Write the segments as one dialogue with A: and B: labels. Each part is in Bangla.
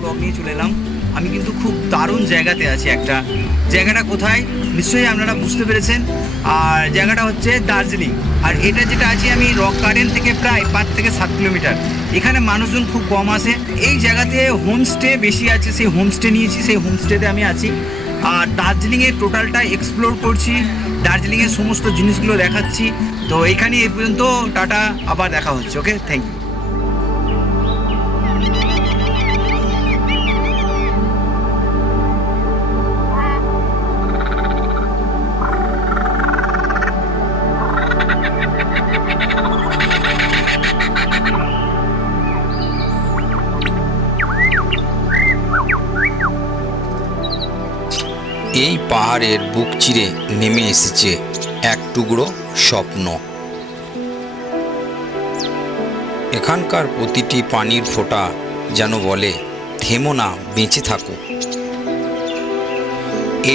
A: ব্লগ নিয়ে চলে এলাম। আমি কিন্তু খুব দারুণ জায়গাতে আছি একটা। জায়গাটা কোথায়? নিশ্চয়ই আপনারা বুঝতে পেরেছেন। আর জায়গাটা হচ্ছে দার্জিলিং। আর এটা যেটা আছি আমি রক গার্ডেন থেকে প্রায় পাঁচ থেকে সাত কিলোমিটার। এখানে মানুষজন খুব কম আসে। এই জায়গাতে হোমস্টে বেশি আছে। সেই হোমস্টে নিয়েছি। সেই হোমস্টেতে আমি আছি। আর দার্জিলিংয়ের টোটালটা এক্সপ্লোর করছি। দার্জিলিংয়ের সমস্ত জিনিসগুলো দেখাচ্ছি। তো এখানে এই পর্যন্ত। টাটা। আবার দেখা হচ্ছে। ওকে থ্যাংক ইউ
B: এই পাহাড়ের বুক চিরে নেমে এসেছে এক টুকরো স্বপ্ন। এখানকার প্রতিটি পানির ফোঁটা যেন বলে, থেমো না, বেঁচে থাকো।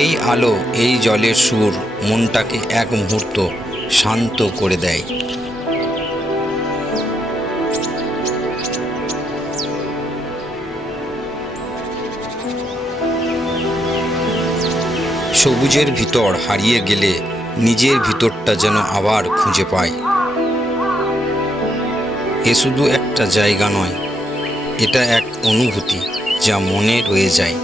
B: এই আলো, এই জলের সুর মনটাকে এক মুহূর্ত শান্ত করে দেয়। সবুজের ভিতর হারিয়ে গেলে নিজের ভিতরটা যেন আবার খুঁজে পায়। এ শুধু একটা জায়গা নয়, এটা এক অনুভূতি যা মনে রয়ে যায়।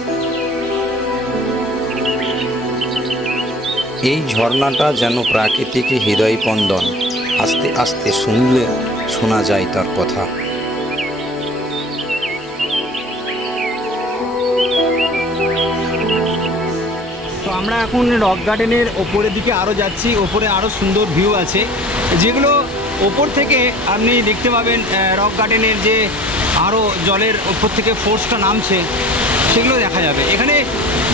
B: এই ঝর্ণাটা যেন প্রাকৃতিক হৃদয়পন্দন আস্তে আস্তে শুনলে শোনা যায় তার কথা।
C: এখন রক গার্ডেনের ওপরের দিকে আরও যাচ্ছি, ওপরে আরও সুন্দর ভিউ আছে। যেগুলো ওপর থেকে আপনি দেখতে পাবেন রক গার্ডেনের যে আরও জলের ওপর থেকে ফোর্সটা নামছে, সেগুলো দেখা যাবে। এখানে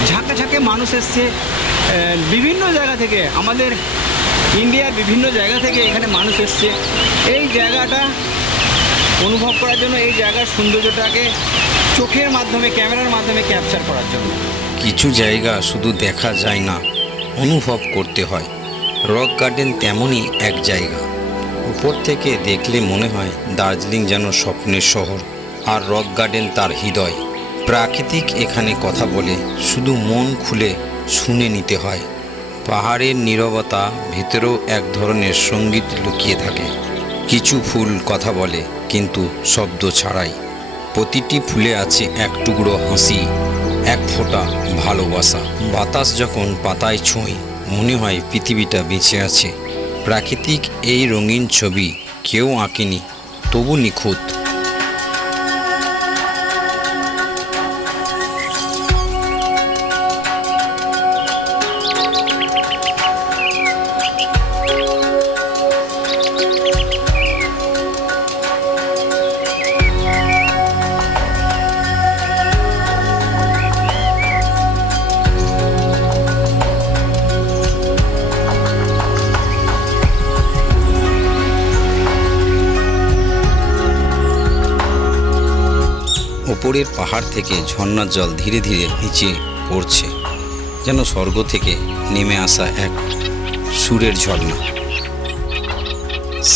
C: ঝাঁকে ঝাঁকে মানুষ এসছে বিভিন্ন জায়গা থেকে, আমাদের ইন্ডিয়ার বিভিন্ন জায়গা থেকে এখানে মানুষ এসছে। এই জায়গাটা অনুভব করার জন্য, এই জায়গার সৌন্দর্যটাকে চোখের মাধ্যমে, ক্যামেরার মাধ্যমে ক্যাপচার করার জন্য।
B: কিছু জায়গা শুধু দেখা যায় না, অনুভব করতে হয়। রক গার্ডেন তেমনই এক জায়গা। উপর থেকে দেখলে মনে হয় দার্জিলিং যেন স্বপ্নের শহর, আর রক গার্ডেন তার হৃদয়। প্রাকৃতিক এখানে কথা বলে শুধু মন খুলে শুনে নিতে হয়। পাহাড়ের নীরবতা ভেতরেও এক ধরনের সংগীত লুকিয়ে থাকে। কিছু ফুল কথা বলে, কিন্তু শব্দ ছাড়াই। প্রতিটি ফুলে আছে এক টুকরো হাসি। এক ফোঁটা ভালোবাসা। বাতাস যখন পাতায় ছুঁই মনে হয় পৃথিবীটা বেঁচে আছে। প্রাকৃতিক এই রঙিন ছবি কেউ আঁকেনি, তবু নিখুঁত। ওপরের পাহাড় থেকে ঝর্ণার জল ধীরে ধীরে নিচে পড়ছে, যেন স্বর্গ থেকে নেমে আসা এক সুরের ঝর্ণা।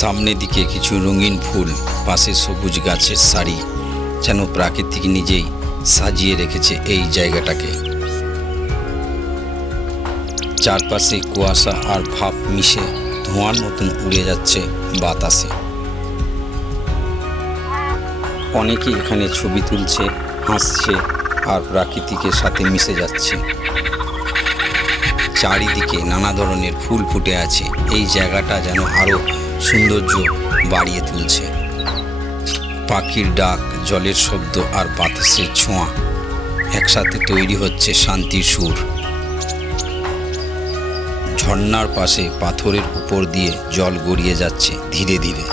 B: সামনে দিকে কিছু রঙিন ফুল, পাশে সবুজ গাছের সারি, যেন প্রাকৃতিক নিজেই সাজিয়ে রেখেছে এই জায়গাটাকে। চারপাশে কুয়াশা আর ভাপ মিশে ধোঁয়ার মতন উড়ে যাচ্ছে বাতাসে। অনেকেই এখানে ছবি তুলছে, হাসছে আর প্রাকৃতিকের সাথে মিশে যাচ্ছে। চারিদিকে নানা ধরনের ফুল ফুটে আছে। এই জায়গাটা যেন আরও সৌন্দর্য বাড়িয়ে তুলছে। পাখির ডাক, জলের শব্দ আর বাতাসের ছোঁয়া একসাথে তৈরি হচ্ছে শান্তির সুর। ঝর্ণার পাশে পাথরের উপর দিয়ে জল গড়িয়ে যাচ্ছে ধীরে ধীরে।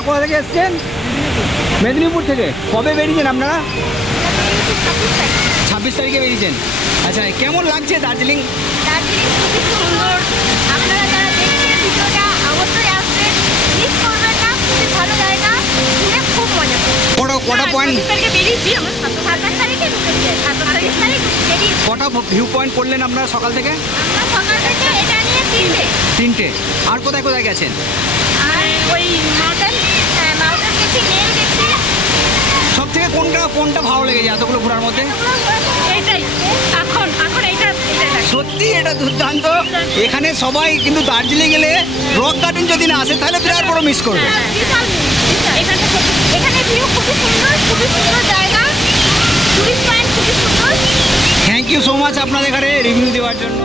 C: আপনারা কোথা থেকে এসছেন? মেদিনীপুর থেকে। কবে বেরিয়েছেন আপনারা? ছাব্বিশ তারিখে বেরিয়েছেন। আচ্ছা কেমন লাগছে দার্জিলিং?
D: দার্জিলিং খুবই সুন্দর। আপনারা যারা দেখছেন ভিডিওটা অবশ্যই আসবেন। মিস করবেন না খুবই ভালো জায়গা। ঘুরে খুব মজা
C: কটা কটা পয়েন্ট
D: বেরিয়েছি আমরা সাতাশ তারিখে সাতাশ তারিখ বেরিয়েছি।
C: কটা ভিউ পয়েন্ট করলেন আপনারা সকাল থেকে?
D: আমরা সকাল থেকে এটা নিয়ে তিনটে।
C: তিনটে। আর কোথায় কোথায় গেছেন?
D: আর ওই মাউন্টেন মাউন্টেন গেছি মেল গেছি
C: সব থেকে কোনটা কোনটা ভালো লেগেছে এতগুলো ঘোরার মধ্যে?
D: এটাই এখন এখন এইটা
C: সত্যি এটা দুর্দান্ত। এখানে সবাই কিন্তু দার্জিলিং গেলে রক গার্ডেন যদি না আসে তাহলে বিরাট বড় মিস করবে।
D: বিশাল বিশাল। এখানে এখানে ভিউ খুবই সুন্দর খুবই সুন্দর জায়গা। টুরিস্ট পয়েন্ট খুবই সুন্দর।
C: থ্যাংক ইউ সো মাচ আপনাদের এখানে রিভিউ দেওয়ার জন্য।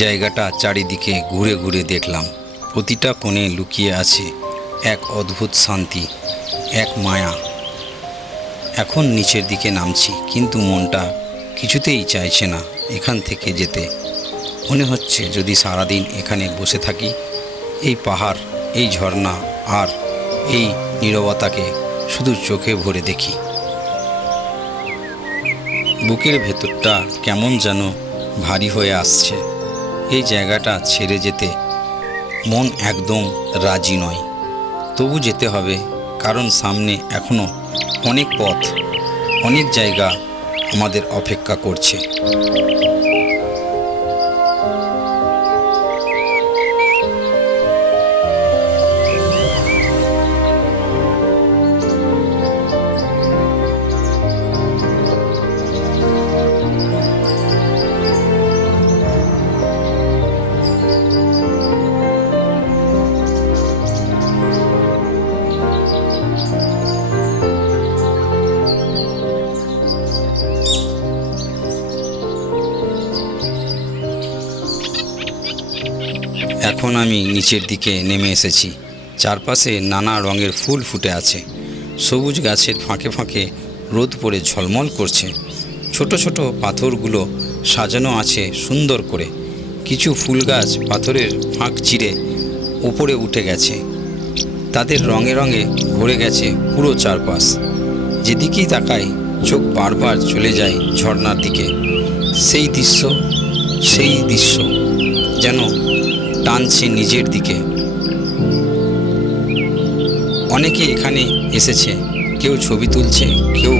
B: জায়গাটা চারিদিকে ঘুরে ঘুরে দেখলাম। প্রতিটা কোণে লুকিয়ে আছে এক অদ্ভুত শান্তি, এক মায়া। এখন নিচের দিকে নামছি, কিন্তু মনটা কিছুতেই চাইছে না এখান থেকে যেতে। মনে হচ্ছে যদি সারাদিন এখানে বসে থাকি, এই পাহাড়, এই ঝর্ণা আর এই নীরবতাকে শুধু চোখে ভরে দেখি। বুকের ভেতরটা কেমন যেন ভারী হয়ে আসছে। এই জায়গাটা ছেড়ে যেতে মন একদম রাজি নয়। তবু যেতে হবে, কারণ সামনে এখনও অনেক পথ, অনেক জায়গা আমাদের অপেক্ষা করছে। নিচের দিকে নেমে এসেছি। চারপাশে নানা রঙের ফুল ফুটে আছে। সবুজ গাছের ফাঁকে ফাঁকে রোদ পড়ে ঝলমল করছে। ছোট ছোট পাথরগুলো সাজানো আছে সুন্দর করে। কিছু ফুল গাছ পাথরের ফাঁক চিরে উপরে উঠে গেছে। তাদের রঙে রঙে ভরে গেছে পুরো চারপাশ। যেদিকেই তাকাই, চোখ বারবার চলে যায় ঝর্ণার দিকে। সেই দৃশ্য সেই দৃশ্য যেন টানছে নিজের দিকে। অনেকে এখানে এসেছে, কেউ ছবি তুলছে, কেউ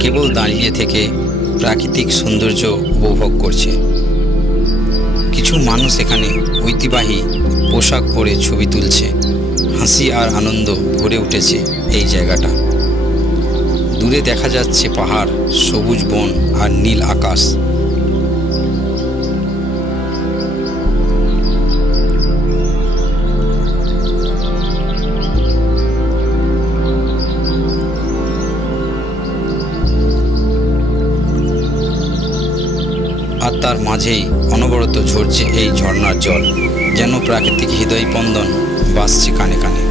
B: কেবল দাঁড়িয়ে থেকে প্রাকৃতিক সৌন্দর্য উপভোগ করছে। কিছু মানুষ এখানে ঐতিবাহী পোশাক পরে ছবি তুলছে, হাসি আর আনন্দ ভরে উঠেছে এই জায়গাটা। দূরে দেখা যাচ্ছে পাহাড়, সবুজ বন আর নীল আকাশ। তার মাঝেই অনবরত ঝরছে এই ঝর্ণার জল যেন প্রাকৃতিক হৃদয় বন্দন বাসছে কানে কানে।